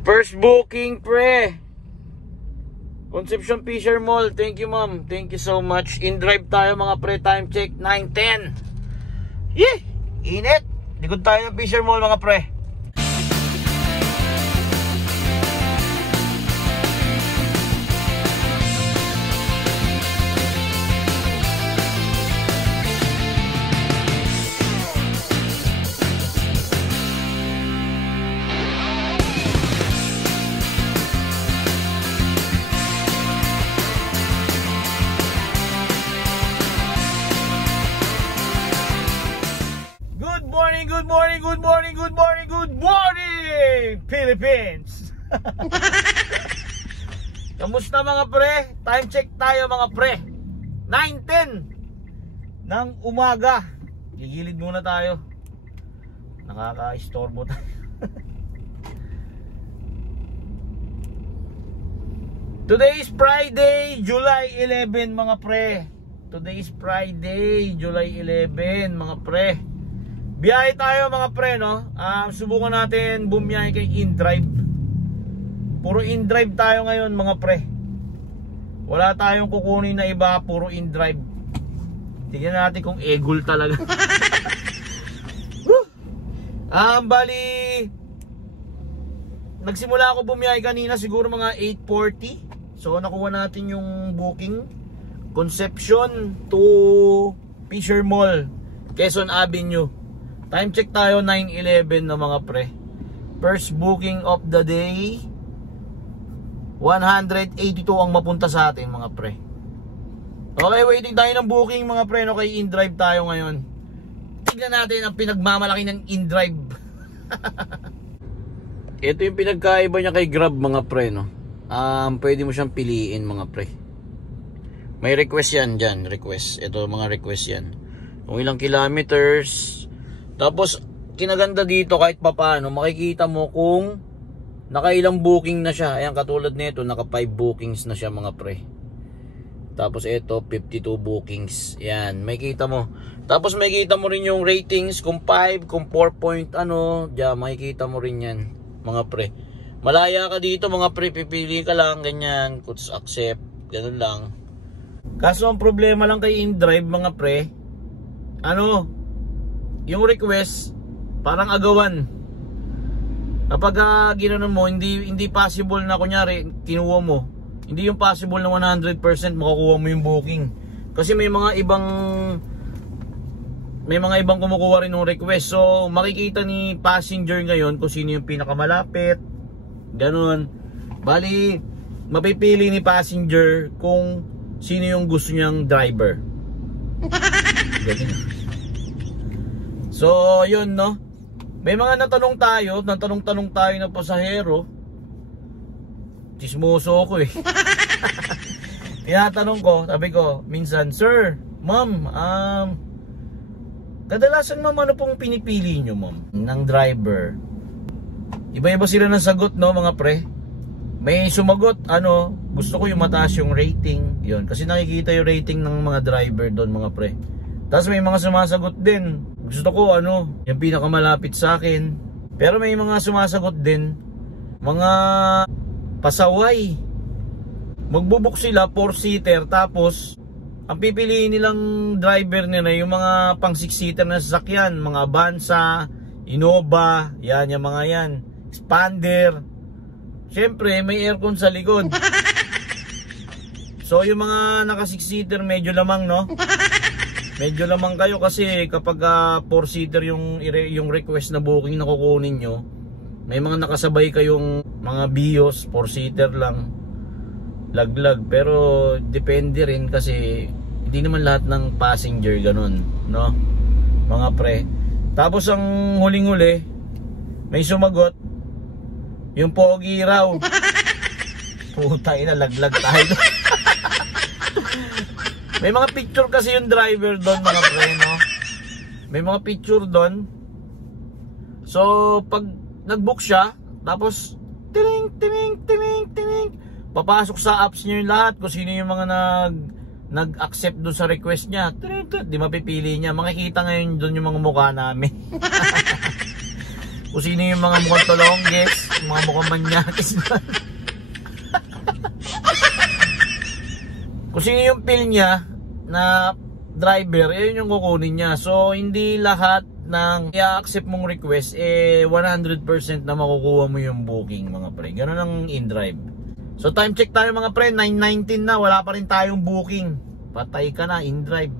First booking, pre. Concepcion Fisher Mall. Thank you, ma'am. Thank you so much. In drive tayo mga pre. Time check 9:10. Yeh! Init. Likod tayo ng Fisher Mall mga pre. Good morning, Philippines! Kamusta mga pre? Time check tayo mga pre. 9:10 ng umaga. Gigilid muna tayo. Nakaka-istorbo tayo. Today is Friday, July 11 mga pre. Today is Friday, July 11 mga pre. Biyahe tayo mga pre, no? Subukan natin bumiyahe kay InDrive. Puro InDrive tayo ngayon mga pre. Wala tayong kukunin na iba, puro InDrive. Tingnan natin kung egol talaga. Bali, nagsimula ako bumiyahe kanina siguro mga 8:40. So nakuha natin yung booking. Concepcion to Fisher Mall, Quezon Avenue. Time check tayo 9:11 na mga pre. First booking of the day. 182 ang mapunta sa atin mga pre. Okay, waiting tayo ng booking mga pre, no? Kay InDrive tayo ngayon. Tignan natin ang pinagmamalaki ng InDrive. Ito yung pinagkaiba niya kay Grab mga pre, no? Pwede mo siyang piliin mga pre. May request yan dyan, request. Ito mga request yan. Kung ilang kilometers. Tapos kinaganda dito kahit papaano, makikita mo kung nakailang booking na siya. Ayan, katulad nito, naka 5 bookings na siya mga pre. Tapos ito 52 bookings. Yan, makikita mo. Tapos makikita mo rin yung ratings, kung 5, kung 4 point ano, diyan makikita mo rin yan mga pre. Malaya ka dito mga pre, pipili ka lang ganyan, kung accept, ganun lang. Kaso ang problema lang kay InDrive mga pre, ano, yung request parang agawan. Kapag ginanon mo, hindi possible na kunyari kinuha mo, hindi yung possible na 100% makukuha mo yung booking. Kasi may mga ibang kumukuha rin ng request. So makikita ni passenger ngayon kung sino yung pinakamalapit. Ganun. Bali, mapipili ni passenger kung sino yung gusto niyang driver. Ganun. So, yun, no? May mga natanong tayo na pasahero. Chismoso ako eh. Tinatanong ko, sabi ko, minsan, sir, ma'am, kadalasan ma'am, ano pong pinipili nyo, ma'am, ng driver? Iba-iba sila ng sagot, no, mga pre? May sumagot, ano, gusto ko yung mataas yung rating. Yun, kasi nakikita yung rating ng mga driver doon, mga pre. Tapos may mga sumasagot din, gusto ko ano, yung pinakamalapit sa akin. Pero may mga sumasagot din, mga pasaway. Magbubuk sila 4-seater, tapos ang pipiliin nilang driver nila yung mga pang 6-seater na sasakyan, mga Avanza, Innova, yan yung mga yan, Expander. Siyempre may aircon sa likod. So yung mga naka 6-seater medyo lamang, no? Medyo lamang kayo kasi kapag 4-seater yung request na booking na kukunin nyo, may mga nakasabay kayong mga bios, 4-seater lang, laglag. Pero depende rin kasi hindi naman lahat ng passenger ganun, no? Mga pre. Tapos ang huling-huli, may sumagot, yung pogi raw. Puta ina, laglag tayo. May mga picture kasi yung driver doon mga pre, no? May mga picture doon. So pag nag-book siya, tapos tining, papasok sa apps niya yung lahat kung sino yung mga nag-accept doon sa request niya. Di mapipili niya. Makikita ngayon doon yung mga mukha namin. Kung sino yung mga mukhang tolongges, mga mukhang manyakis ba. Kung sino yung feel niya na driver, yun yung kukunin niya. So hindi lahat ng i-accept mong request 100% na makukuha mo yung booking mga pre. Ganun ang InDrive. So time check tayo mga pre, 9:19 na, wala pa rin tayong booking. Patay ka na InDrive.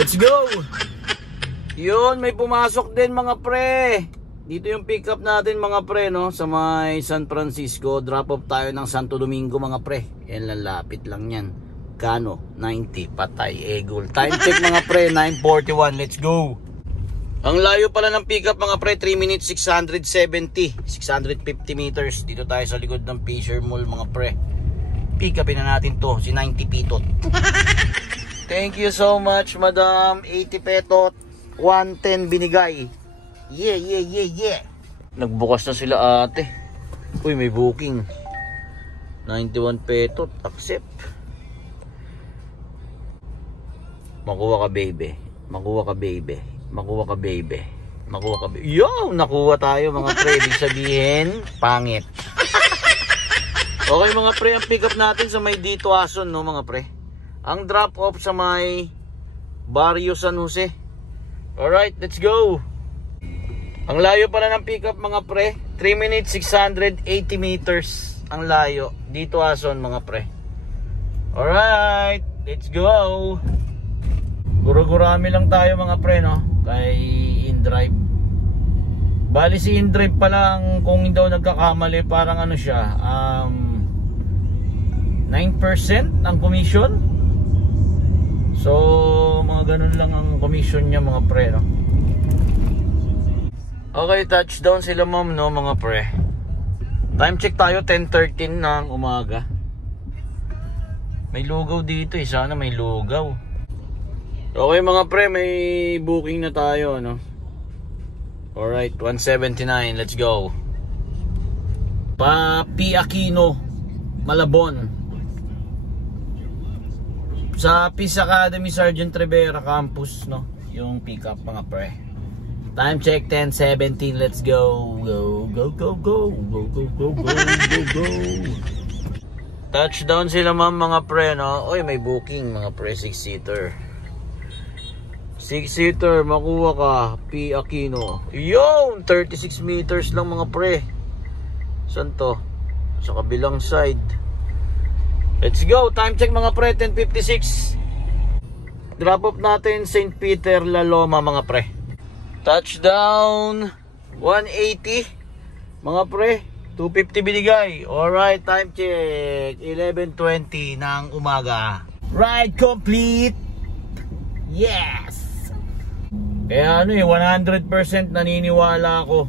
Let's go. Yun, may pumasok din mga pre. Dito yung pick up natin mga pre, no, sa may San Francisco. Drop off tayo ng Santo Domingo mga pre. Yan lang, lapit lang yan. Kano? 90, patay, egol. Time check mga pre, 9:41. Let's go. Ang layo pala ng pick up mga pre, 3 minutes 650 meters. Dito tayo sa likod ng Fisher Mall mga pre. Pick upin na natin to, si 90 pitot. Thank you so much madam. 80 petot, 110 binigay. Yeah. Nagbukas na sila ate. Uy, may booking. 91 petot, accept. Makuha ka baby. Yo, nakuha tayo mga pre. Ibig sabihin, pangit. Okay mga pre, ang pick up natin sa may Dito Ason, no mga pre. Ang drop off sa may Barrio San Jose. Alright, let's go. Ang layo pala ng pick up mga pre, 3 minutes 680 meters. Ang layo, Dito Ason mga pre. Alright, let's go. Guro-gurami lang tayo mga pre, no, kay InDrive. Bali si InDrive pa lang, kung hindi ako nagkakamali, parang ano siya, 9% ang commission. So mga ganun lang ang commission niya mga pre, no. Okay, touchdown sila ma'am, no mga pre. Time check tayo, 10:13 ng umaga. May lugaw dito eh, sana may lugaw. Okay mga pre, may booking na tayo, no. Alright, 179, let's go. Papi Aquino, Malabon. Sa Peace Academy Sergeant Rivera Campus, no, yung pick up mga pre. Time check 10:17, let's go. Go. Touchdown sila ma'am mga pre, no. Oy, may booking mga pre, 6-seater. 6-seater, makuha ka, P. Aquino. Yun, 36 meters lang mga pre. Saan to? Sa kabilang side. Let's go, time check mga pre, 10:56. Drop off natin St. Peter, La Loma mga pre. Touchdown 180 mga pre, 250 binigay. Alright, time check 11:20 ng umaga. Ride complete. Yes. Kaya ano 100% naniniwala ako.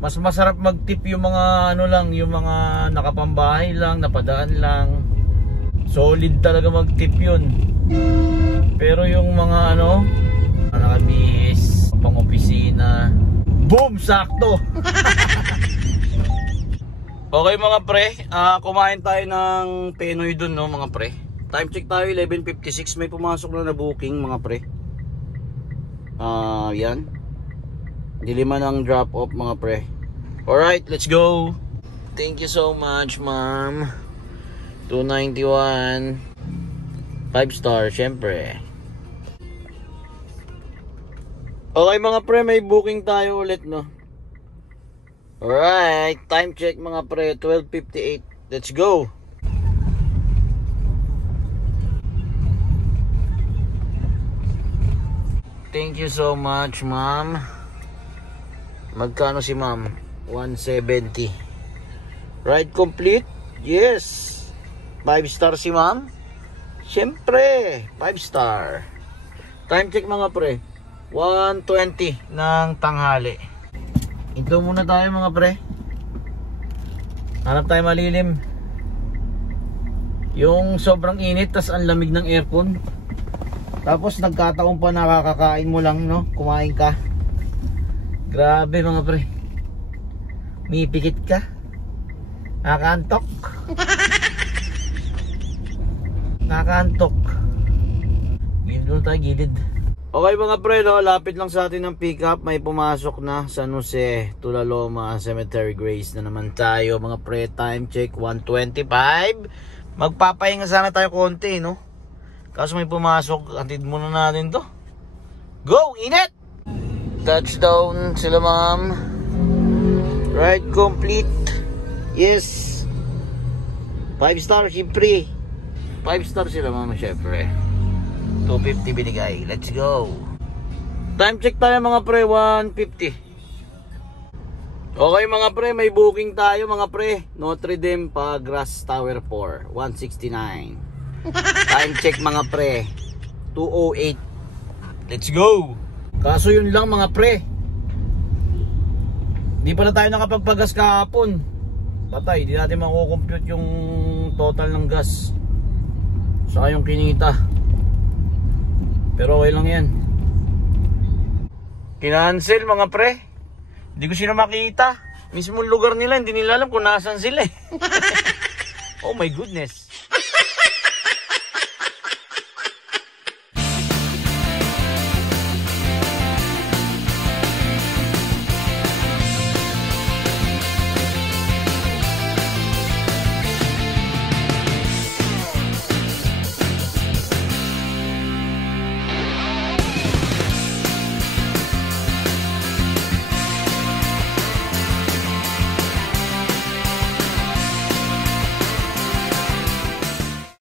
Mas masarap mag-tip yung mga ano lang, yung mga nakapambahay lang, napadaan lang. Solid talaga mag-tip yun. Pero yung mga ano, nakabihis, pang-opisina, boom, sakto. Okay mga pre, kumain tayo ng Penoy dun, no mga pre. Time check tayo, 11:56. May pumasok na booking mga pre. Yan, dilima ng drop off mga pre. Alright, let's go. Thank you so much ma'am. 291 5-star syempre. Okay mga pre, may booking tayo ulit, no. Alright, time check mga pre, 12:58. Let's go. Thank you so much ma'am. Magkano si ma'am? 170. Ride complete? Yes. 5-star si ma'am? Siyempre 5-star. Time check mga pre, 1:20 ng tanghali. Ito muna tayo mga pre. Hanap tayo malilim. Yung sobrang init tas ang lamig ng aircon. Tapos nagkataon pa nakakakain mo lang, no? Kumain ka. Grabe mga pre. May pikit ka. Nakaantok. Nakaantok. Gilid mo tayo, gilid. Okay mga pre, no? Lapit lang sa atin ng pickup. May pumasok na San Jose, Tulaloma, Cemetery Grace na naman tayo mga pre. Time check 1:25. Magpapahinga sana tayo konti, no? Kaso may pumasok, atid muna natin to. Go, init! Touchdown sila ma'am. Ride complete. Yes. 5 star syempre. 5 star sila ma'am syempre. 250 binigay. Let's go. Time check tayo mga pre, 1:50. Okay mga pre, may booking tayo mga pre. Notre Dame pa Grass Tower 4, 169. Time check mga pre, 2:08. Let's go. Kaso yun lang mga pre, di pala tayo nakapagpagas kahapon. Patay, di natin makukompute yung total ng gas saka yung kinita. Pero okay lang yan. Kinancel mga pre. Hindi ko sila makita. Mismong lugar nila, hindi nila alam kung nasan sila eh. Oh my goodness.